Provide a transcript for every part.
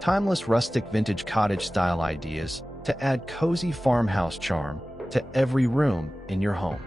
Timeless rustic vintage cottage style ideas to add cozy farmhouse charm to every room in your home.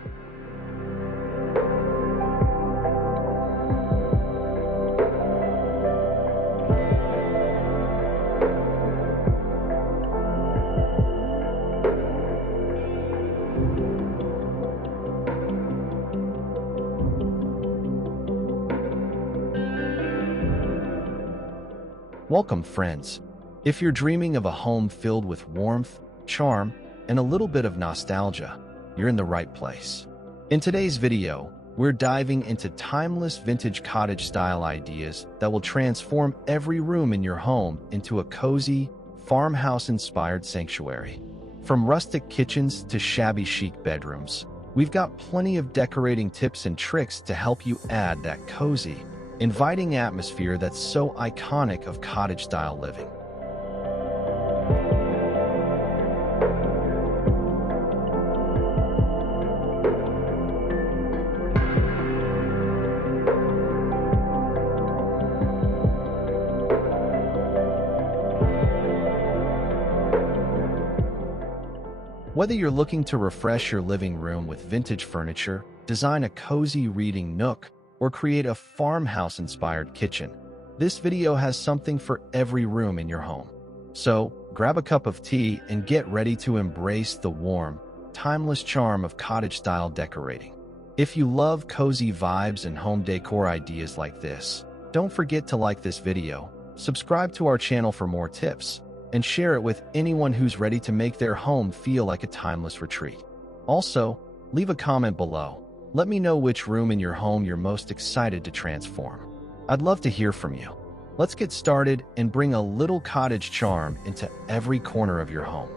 Welcome, friends. If you're dreaming of a home filled with warmth, charm, and a little bit of nostalgia, you're in the right place. In today's video, we're diving into timeless vintage cottage-style ideas that will transform every room in your home into a cozy, farmhouse-inspired sanctuary. From rustic kitchens to shabby chic bedrooms, we've got plenty of decorating tips and tricks to help you add that cozy, inviting atmosphere that's so iconic of cottage-style living. Whether you're looking to refresh your living room with vintage furniture, design a cozy reading nook, or create a farmhouse-inspired kitchen, this video has something for every room in your home. So, grab a cup of tea and get ready to embrace the warm, timeless charm of cottage-style decorating. If you love cozy vibes and home decor ideas like this, don't forget to like this video, subscribe to our channel for more tips, and share it with anyone who's ready to make their home feel like a timeless retreat. Also, leave a comment below. Let me know which room in your home you're most excited to transform. I'd love to hear from you. Let's get started and bring a little cottage charm into every corner of your home.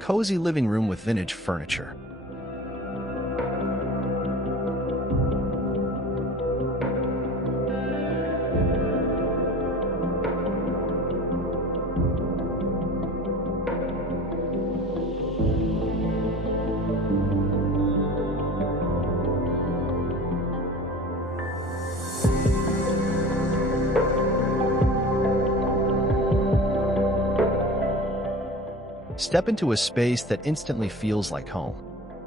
Cozy living room with vintage furniture. Step into a space that instantly feels like home.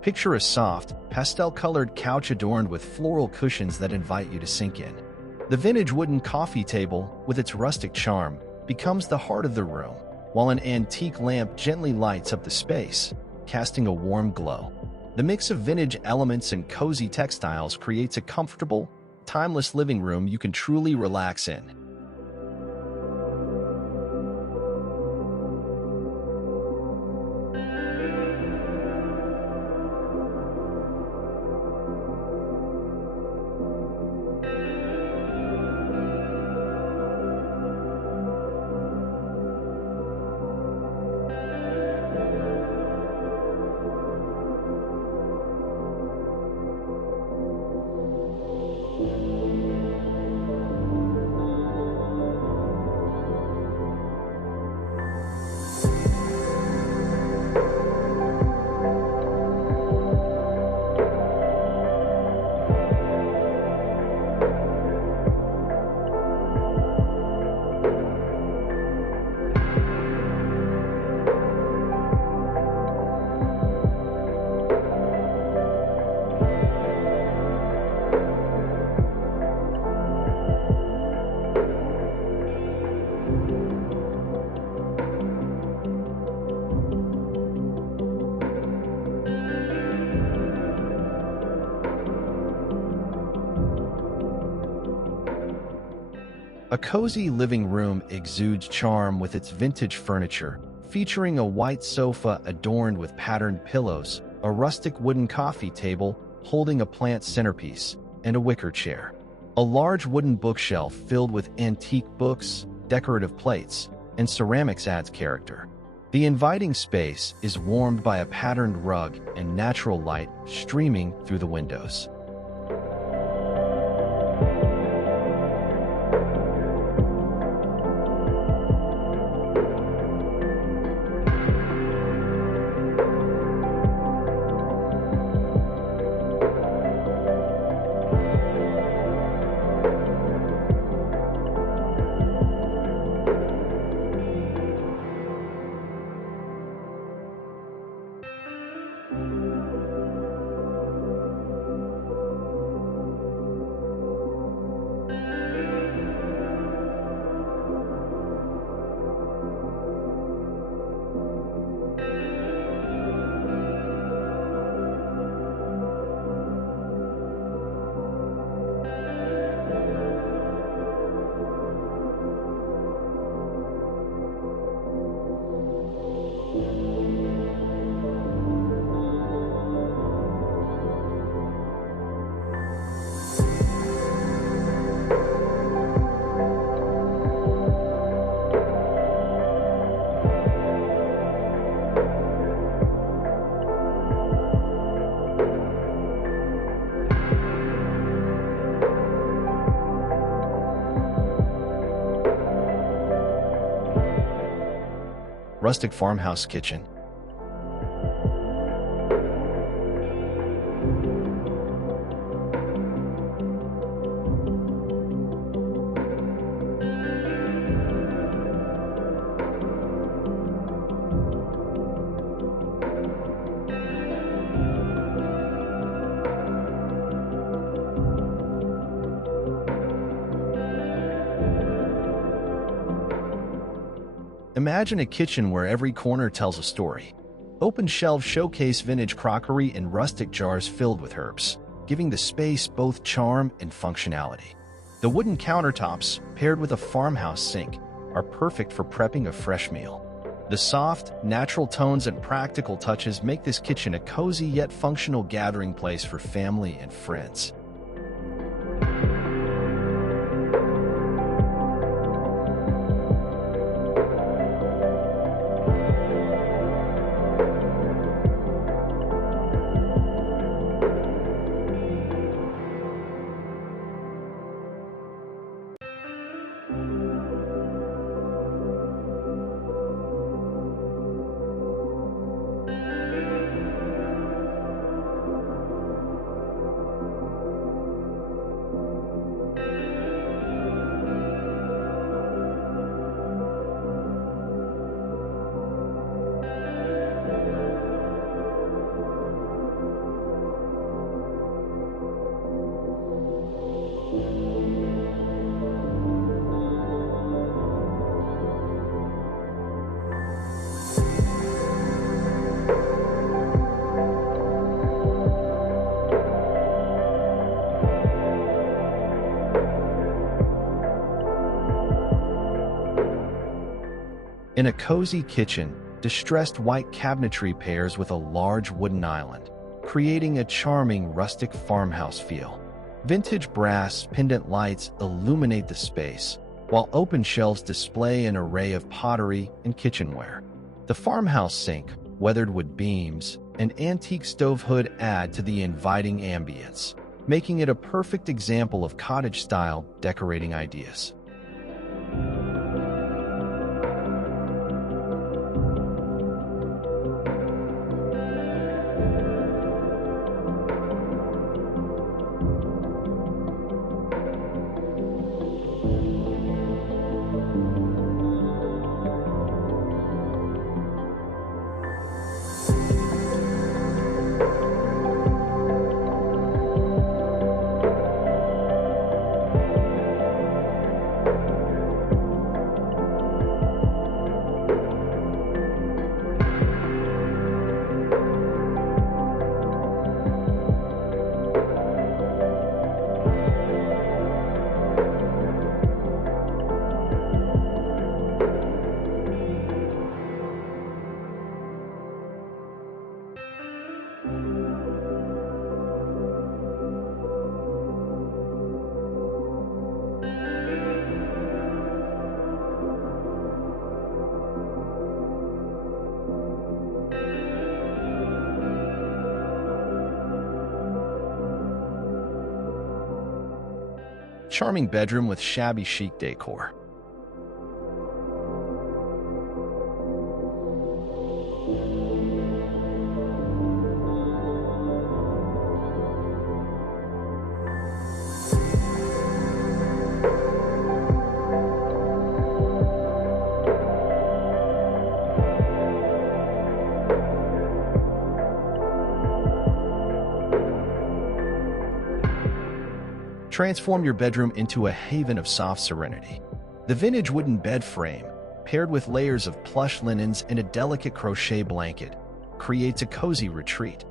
Picture a soft, pastel-colored couch adorned with floral cushions that invite you to sink in. The vintage wooden coffee table, with its rustic charm, becomes the heart of the room, while an antique lamp gently lights up the space, casting a warm glow. The mix of vintage elements and cozy textiles creates a comfortable, timeless living room you can truly relax in. A cozy living room exudes charm with its vintage furniture, featuring a white sofa adorned with patterned pillows, a rustic wooden coffee table holding a plant centerpiece, and a wicker chair. A large wooden bookshelf filled with antique books, decorative plates, and ceramics adds character. The inviting space is warmed by a patterned rug and natural light streaming through the windows. Rustic farmhouse kitchen. Imagine a kitchen where every corner tells a story. Open shelves showcase vintage crockery and rustic jars filled with herbs, giving the space both charm and functionality. The wooden countertops, paired with a farmhouse sink, are perfect for prepping a fresh meal. The soft, natural tones and practical touches make this kitchen a cozy yet functional gathering place for family and friends. In a cozy kitchen, distressed white cabinetry pairs with a large wooden island, creating a charming rustic farmhouse feel. Vintage brass pendant lights illuminate the space, while open shelves display an array of pottery and kitchenware. The farmhouse sink, weathered wood beams, and antique stove hood add to the inviting ambience, making it a perfect example of cottage-style decorating ideas. Charming bedroom with shabby chic decor. Transform your bedroom into a haven of soft serenity. The vintage wooden bed frame, paired with layers of plush linens and a delicate crochet blanket, creates a cozy retreat.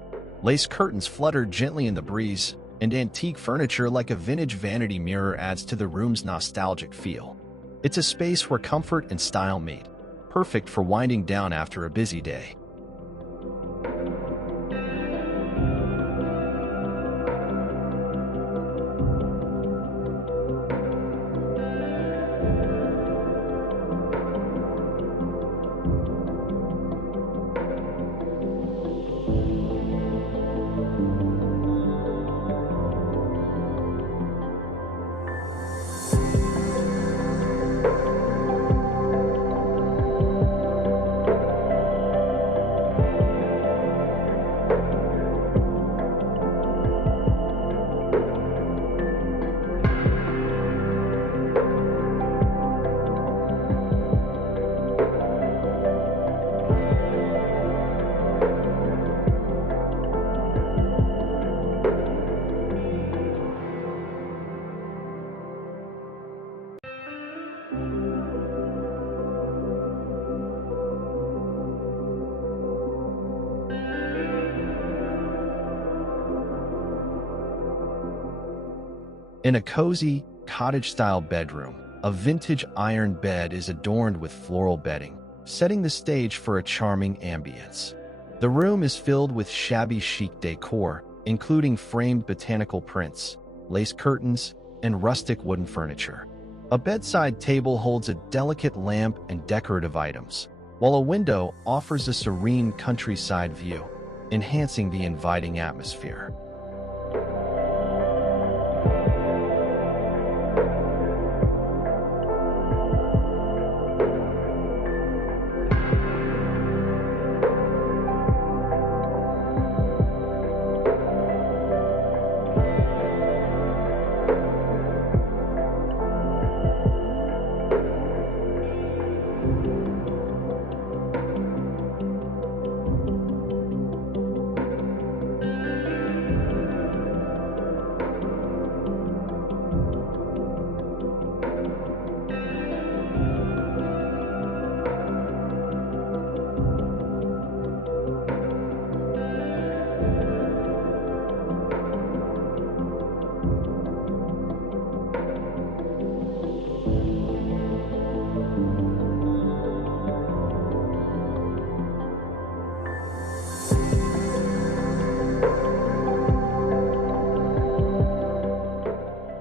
Lace curtains flutter gently in the breeze, and antique furniture like a vintage vanity mirror adds to the room's nostalgic feel. It's a space where comfort and style meet, perfect for winding down after a busy day. In a cozy, cottage-style bedroom, a vintage iron bed is adorned with floral bedding, setting the stage for a charming ambience. The room is filled with shabby chic decor, including framed botanical prints, lace curtains, and rustic wooden furniture. A bedside table holds a delicate lamp and decorative items, while a window offers a serene countryside view, enhancing the inviting atmosphere.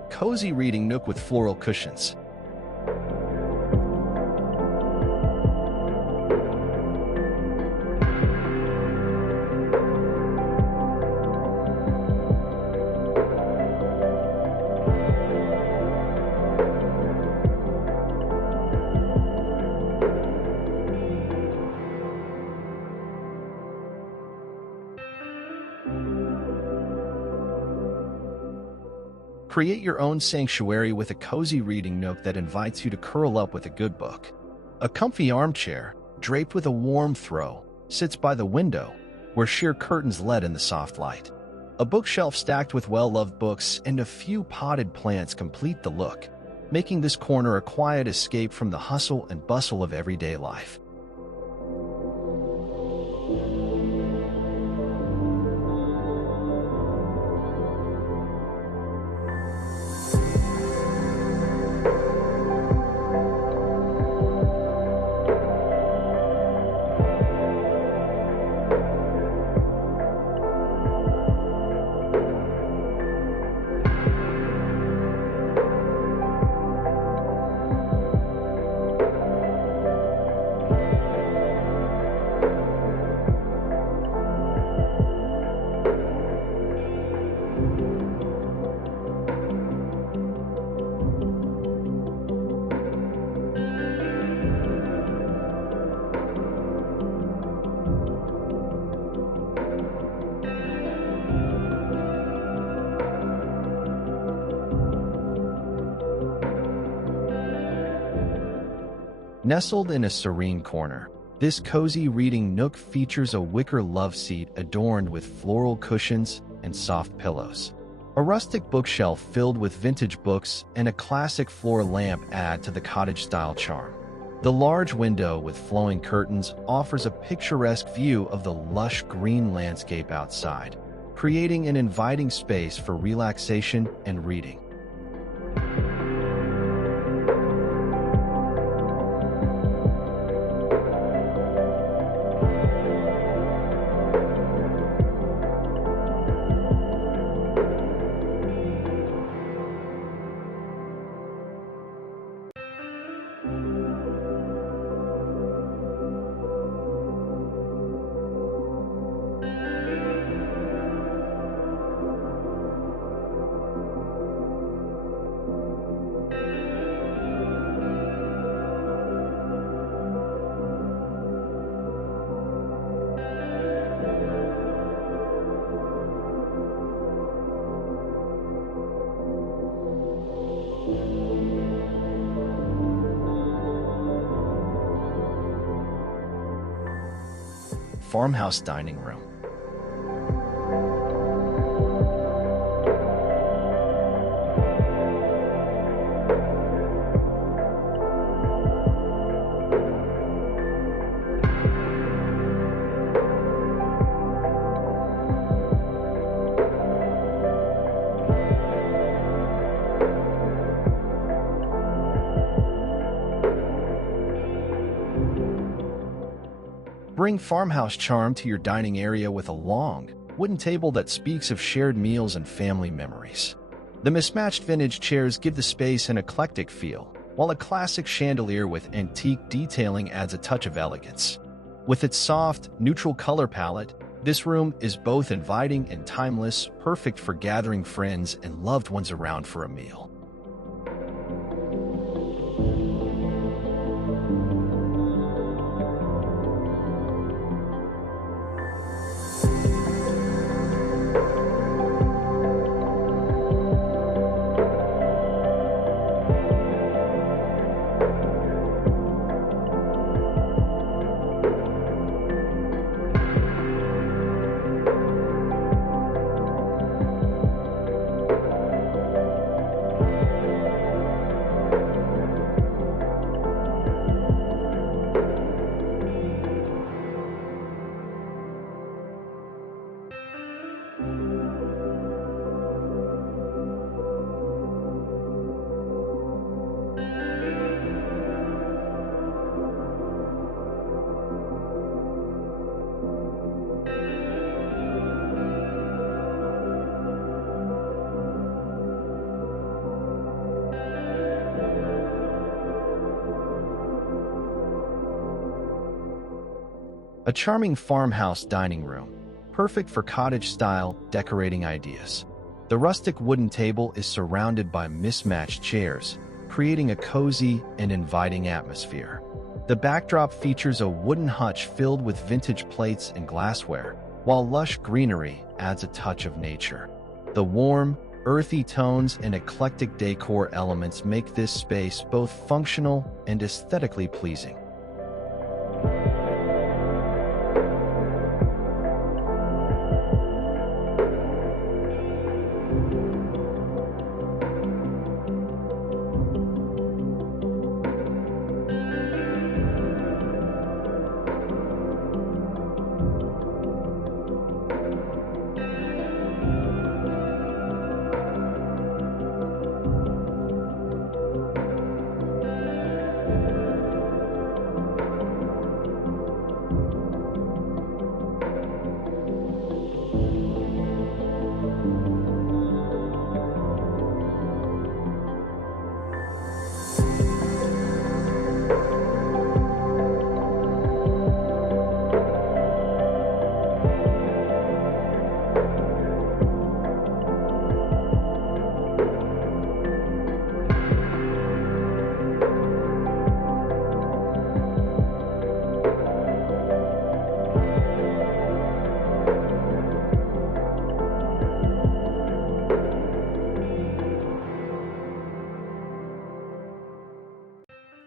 Cozy reading nook with floral cushions. Create your own sanctuary with a cozy reading nook that invites you to curl up with a good book. A comfy armchair, draped with a warm throw, sits by the window, where sheer curtains let in the soft light. A bookshelf stacked with well-loved books and a few potted plants complete the look, making this corner a quiet escape from the hustle and bustle of everyday life. Nestled in a serene corner, this cozy reading nook features a wicker love seat adorned with floral cushions and soft pillows. A rustic bookshelf filled with vintage books and a classic floor lamp add to the cottage-style charm. The large window with flowing curtains offers a picturesque view of the lush green landscape outside, creating an inviting space for relaxation and reading. Farmhouse dining room. Bring farmhouse charm to your dining area with a long, wooden table that speaks of shared meals and family memories. The mismatched vintage chairs give the space an eclectic feel, while a classic chandelier with antique detailing adds a touch of elegance. With its soft, neutral color palette, this room is both inviting and timeless, perfect for gathering friends and loved ones around for a meal. A charming farmhouse dining room, perfect for cottage-style decorating ideas. The rustic wooden table is surrounded by mismatched chairs, creating a cozy and inviting atmosphere. The backdrop features a wooden hutch filled with vintage plates and glassware, while lush greenery adds a touch of nature. The warm, earthy tones and eclectic decor elements make this space both functional and aesthetically pleasing.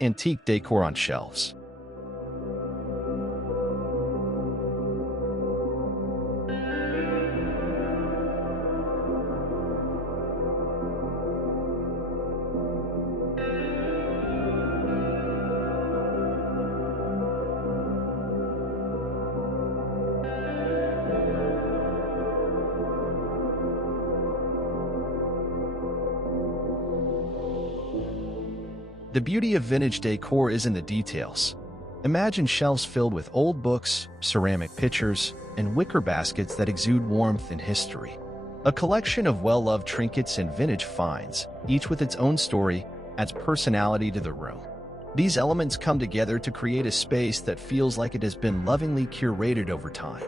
Antique decor on shelves. The beauty of vintage decor is in the details. Imagine shelves filled with old books, ceramic pitchers, and wicker baskets that exude warmth and history. A collection of well-loved trinkets and vintage finds, each with its own story, adds personality to the room. These elements come together to create a space that feels like it has been lovingly curated over time.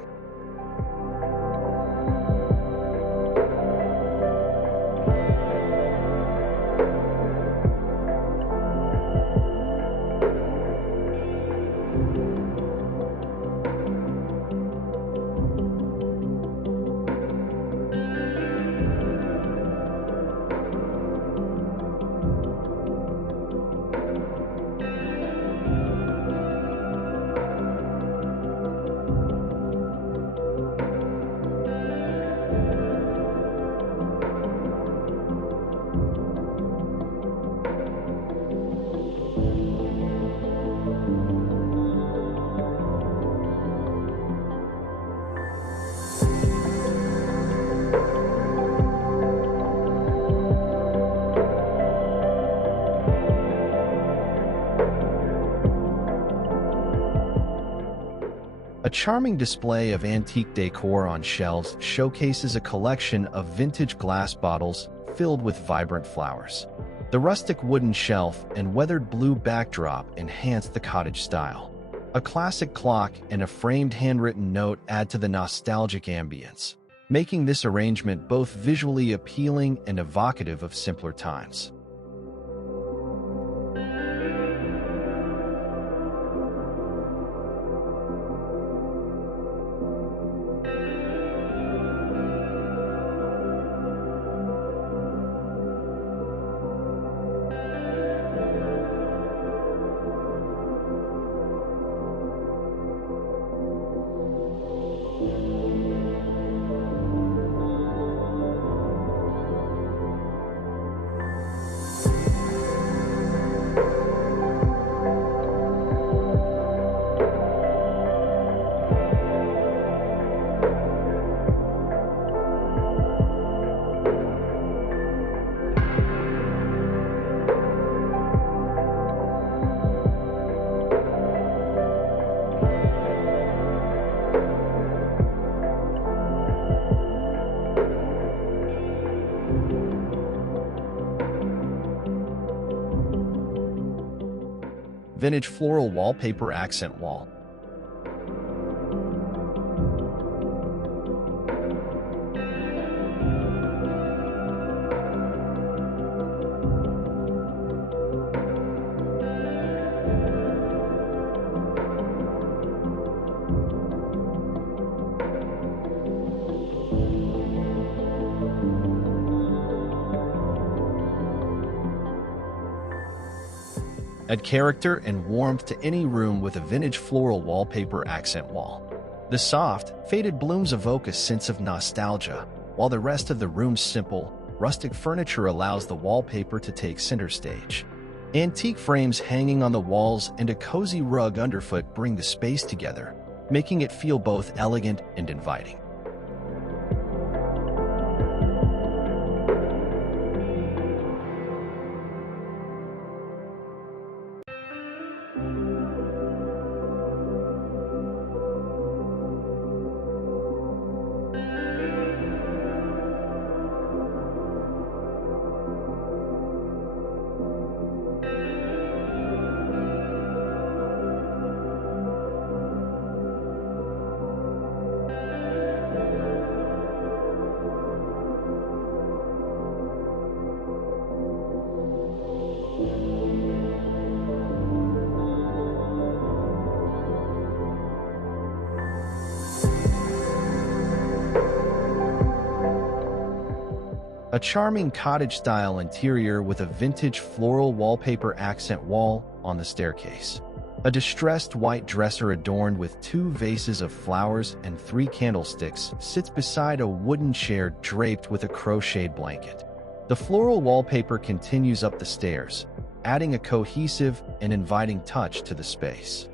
A charming display of antique decor on shelves showcases a collection of vintage glass bottles filled with vibrant flowers. The rustic wooden shelf and weathered blue backdrop enhance the cottage style. A classic clock and a framed handwritten note add to the nostalgic ambience, making this arrangement both visually appealing and evocative of simpler times. Vintage floral wallpaper accent wall. Add character and warmth to any room with a vintage floral wallpaper accent wall. The soft, faded blooms evoke a sense of nostalgia, while the rest of the room's simple, rustic furniture allows the wallpaper to take center stage. Antique frames hanging on the walls and a cozy rug underfoot bring the space together, making it feel both elegant and inviting. A charming cottage-style interior with a vintage floral wallpaper accent wall on the staircase. A distressed white dresser adorned with 2 vases of flowers and 3 candlesticks sits beside a wooden chair draped with a crocheted blanket. The floral wallpaper continues up the stairs, adding a cohesive and inviting touch to the space.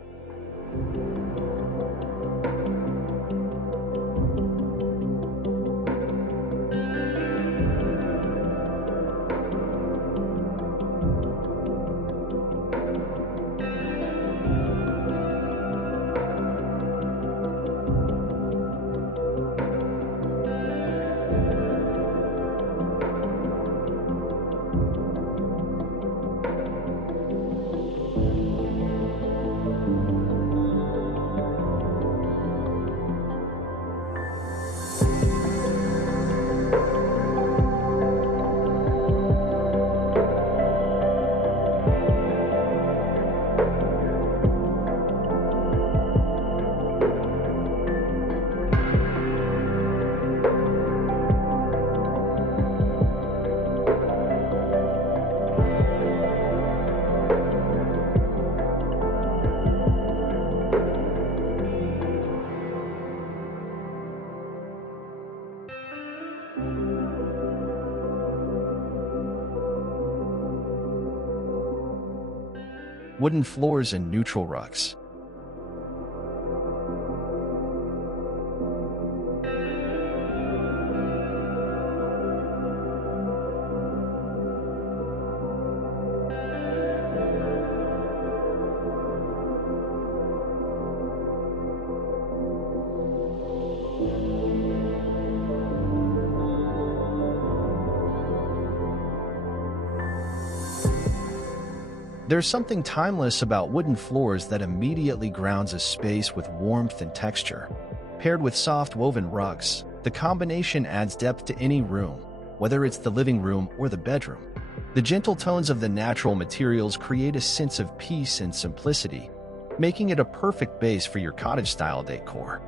Wooden floors and neutral rugs. There's something timeless about wooden floors that immediately grounds a space with warmth and texture. Paired with soft woven rugs, the combination adds depth to any room, whether it's the living room or the bedroom. The gentle tones of the natural materials create a sense of peace and simplicity, making it a perfect base for your cottage-style decor.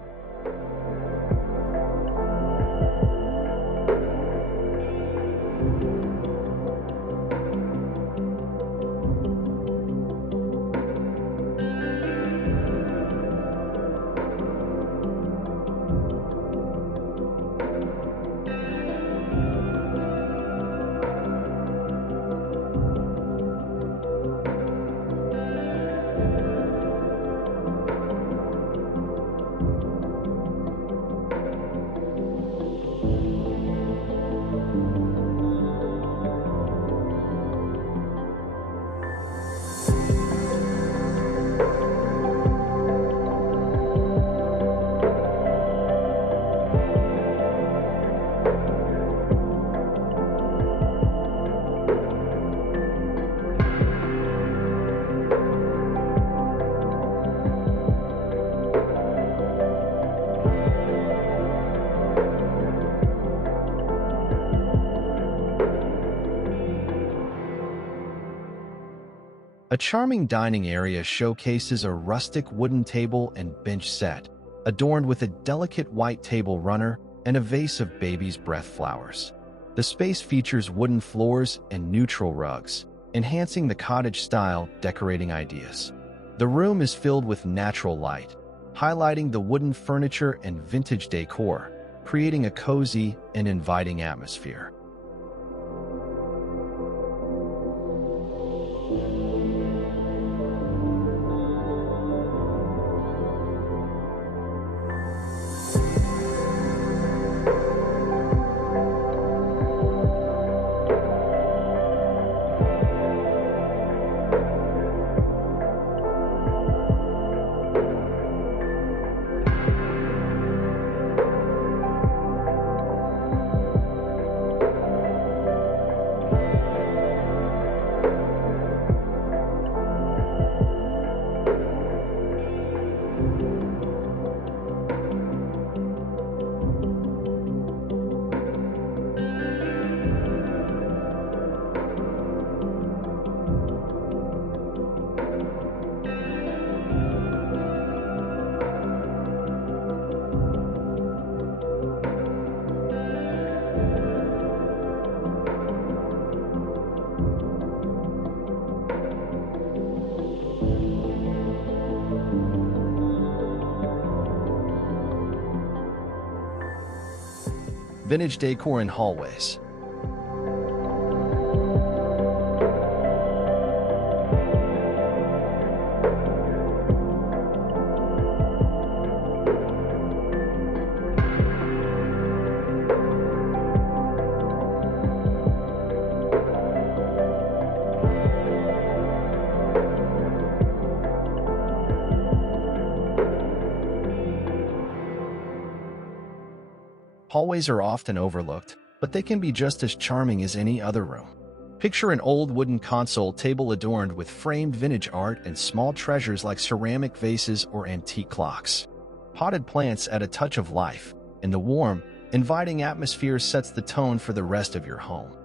A charming dining area showcases a rustic wooden table and bench set, adorned with a delicate white table runner and a vase of baby's breath flowers. The space features wooden floors and neutral rugs, enhancing the cottage-style decorating ideas. The room is filled with natural light, highlighting the wooden furniture and vintage decor, creating a cozy and inviting atmosphere. Vintage decor in hallways. Hallways are often overlooked, but they can be just as charming as any other room. Picture an old wooden console table adorned with framed vintage art and small treasures like ceramic vases or antique clocks. Potted plants add a touch of life, and the warm, inviting atmosphere sets the tone for the rest of your home.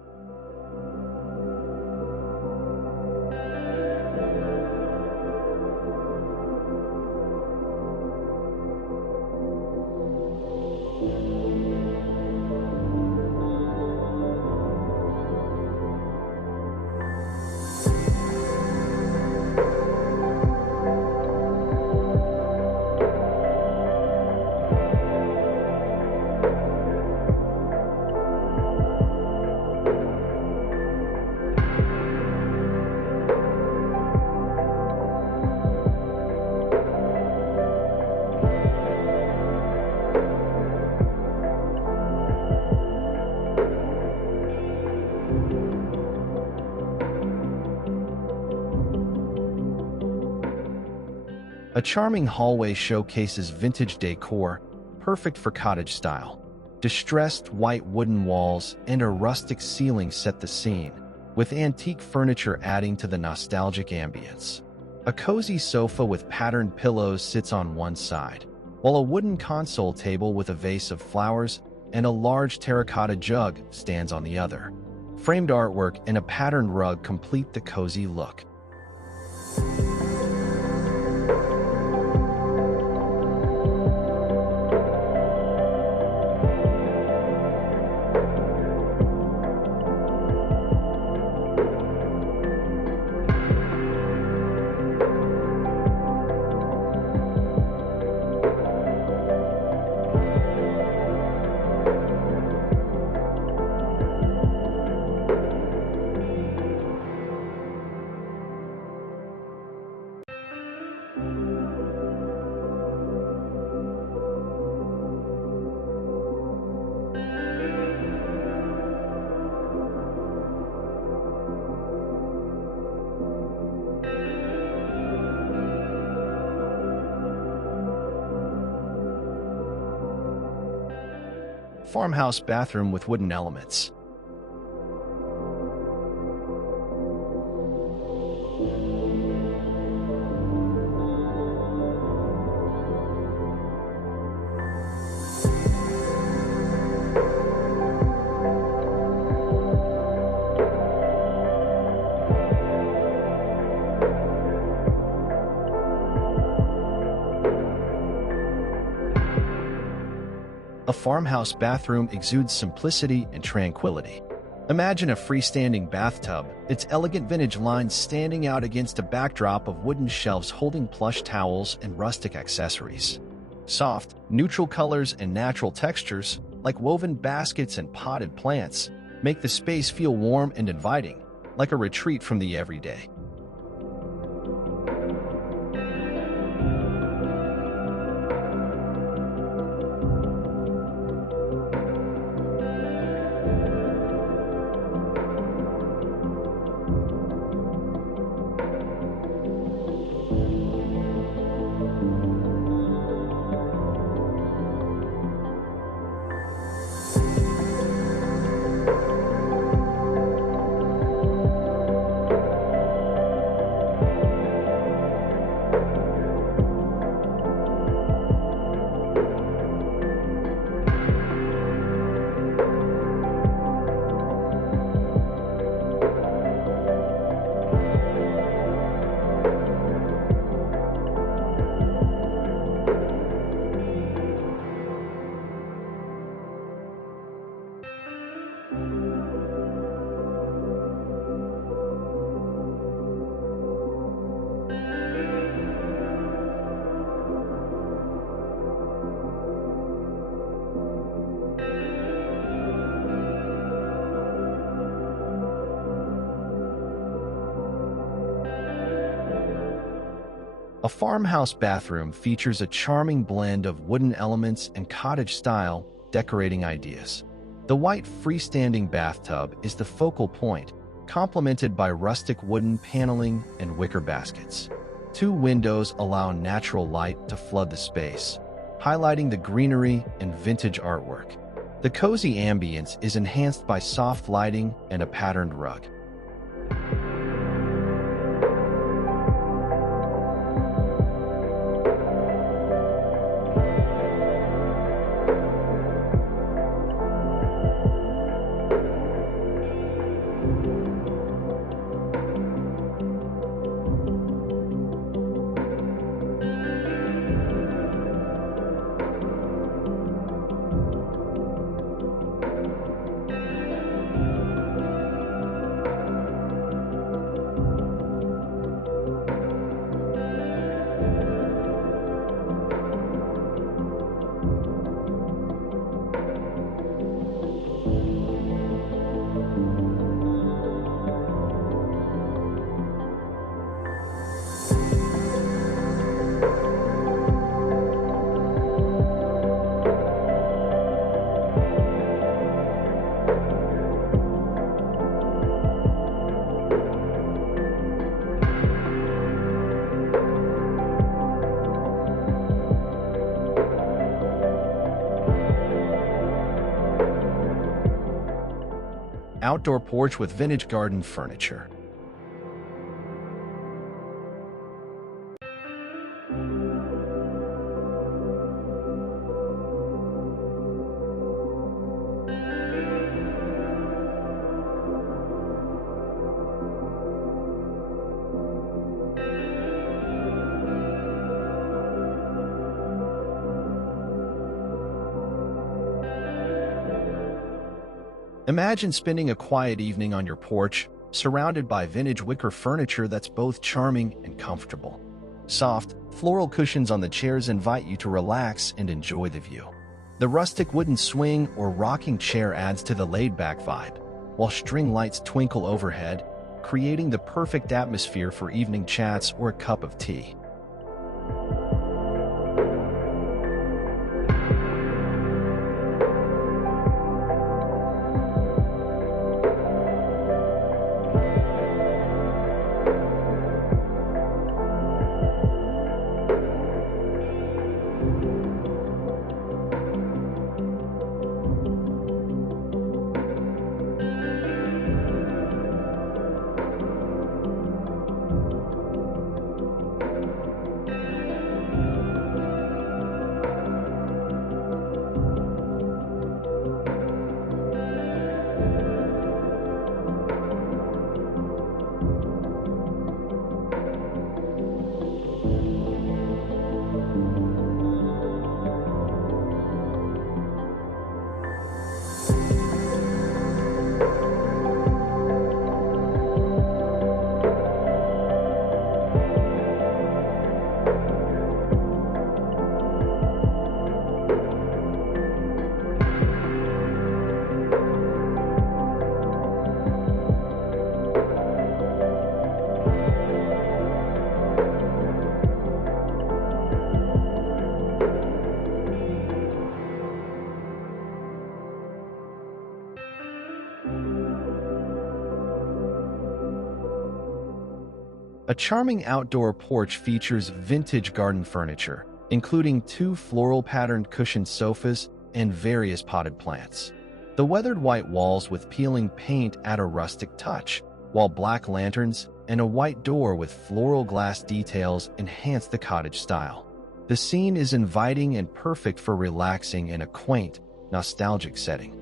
A charming hallway showcases vintage decor, perfect for cottage style. Distressed white wooden walls and a rustic ceiling set the scene, with antique furniture adding to the nostalgic ambience. A cozy sofa with patterned pillows sits on one side, while a wooden console table with a vase of flowers and a large terracotta jug stands on the other. Framed artwork and a patterned rug complete the cozy look. Farmhouse bathroom with wooden elements. A farmhouse bathroom exudes simplicity and tranquility. Imagine a freestanding bathtub, its elegant vintage lines standing out against a backdrop of wooden shelves holding plush towels and rustic accessories. Soft, neutral colors and natural textures, like woven baskets and potted plants, make the space feel warm and inviting, like a retreat from the everyday. farmhouse bathroom features a charming blend of wooden elements and cottage-style decorating ideas. The white freestanding bathtub is the focal point, complemented by rustic wooden paneling and wicker baskets. 2 windows allow natural light to flood the space, highlighting the greenery and vintage artwork. The cozy ambience is enhanced by soft lighting and a patterned rug. Outdoor porch with vintage garden furniture. Imagine spending a quiet evening on your porch, surrounded by vintage wicker furniture that's both charming and comfortable. Soft, floral cushions on the chairs invite you to relax and enjoy the view. The rustic wooden swing or rocking chair adds to the laid-back vibe, while string lights twinkle overhead, creating the perfect atmosphere for evening chats or a cup of tea. A charming outdoor porch features vintage garden furniture, including 2 floral-patterned cushioned sofas and various potted plants. The weathered white walls with peeling paint add a rustic touch, while black lanterns and a white door with floral glass details enhance the cottage style. The scene is inviting and perfect for relaxing in a quaint, nostalgic setting.